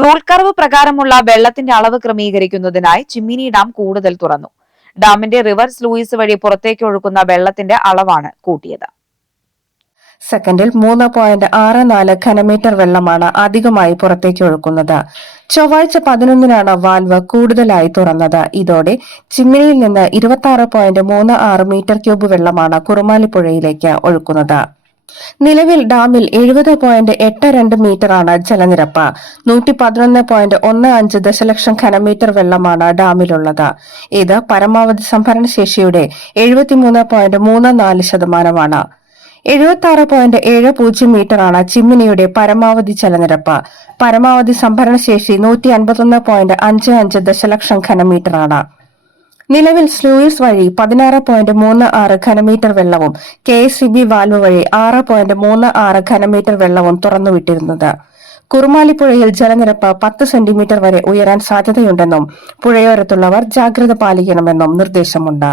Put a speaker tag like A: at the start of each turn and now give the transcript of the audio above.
A: Rule curve പ്രകാരമുള്ള വെള്ളത്തിന്റെ അളവ് ക്രമീകരിക്കുന്നതിനായി ചിമ്മിനി ഡാം കൂടുതൽ തുറന്നു. ഡാമിന്റെ റിവേഴ്സ് ലൂയിസ് വഴി പുറത്തേക്ക് ഒഴുക്കുന്ന വെള്ളത്തിന്റെ അളവാണ് കൂട്ടിയത്.
B: സെക്കൻഡിൽ മൂന്ന് പോയിന്റ് ആറ് നാല് ഘനമീറ്റർ വെള്ളമാണ് അധികമായി പുറത്തേക്ക് ഒഴുക്കുന്നത്. ചൊവ്വാഴ്ച പതിനൊന്നിനാണ് വാൽവ് കൂടുതലായി തുറന്നത്. ഇതോടെ ചിമ്മിനിയിൽ നിന്ന് ഇരുപത്തി ആറ് പോയിന്റ് മൂന്ന് ആറ് മീറ്റർ ക്യൂബ് വെള്ളമാണ് കുറുമാലിപ്പുഴയിലേക്ക് ഒഴുക്കുന്നത്. നിലവിൽ ഡാമിൽ എഴുപത് പോയിന്റ് എട്ട് രണ്ട് മീറ്ററാണ് ജലനിരപ്പ്. നൂറ്റി പതിനൊന്ന് പോയിന്റ് ഒന്ന് അഞ്ച് ദശലക്ഷം ഘനമീറ്റർ വെള്ളമാണ് ഡാമിലുള്ളത്. ഇത് പരമാവധി സംഭരണ ശേഷിയുടെ എഴുപത്തിമൂന്ന് പോയിന്റ് മൂന്ന് നാല് ശതമാനമാണ്. എഴുപത്തി ആറ് പോയിന്റ് ഏഴ് പൂജ്യം മീറ്ററാണ് ചിമ്മിനിയുടെ പരമാവധി ജലനിരപ്പ്. പരമാവധി സംഭരണശേഷി നൂറ്റി അൻപത്തൊന്ന് പോയിന്റ് അഞ്ച് അഞ്ച് ദശലക്ഷം ഘനമീറ്ററാണ് നിലവിൽ സ്ലൂയിസ് വഴി പതിനാറ് പോയിന്റ് മൂന്ന് ആറ് ഘനമീറ്റർ വെള്ളവും K S C B valve വഴി ആറ് പോയിന്റ് മൂന്ന് ആറ് ഘനമീറ്റർ വെള്ളവും തുറന്നുവിട്ടിരുന്നത്. കുറുമാലിപ്പുഴയിൽ ജലനിരപ്പ് പത്ത് സെന്റിമീറ്റർ വരെ ഉയരാൻ സാധ്യതയുണ്ടെന്നും പുഴയോരത്തുള്ളവർ ജാഗ്രത പാലിക്കണമെന്നും നിർദ്ദേശമുണ്ട്.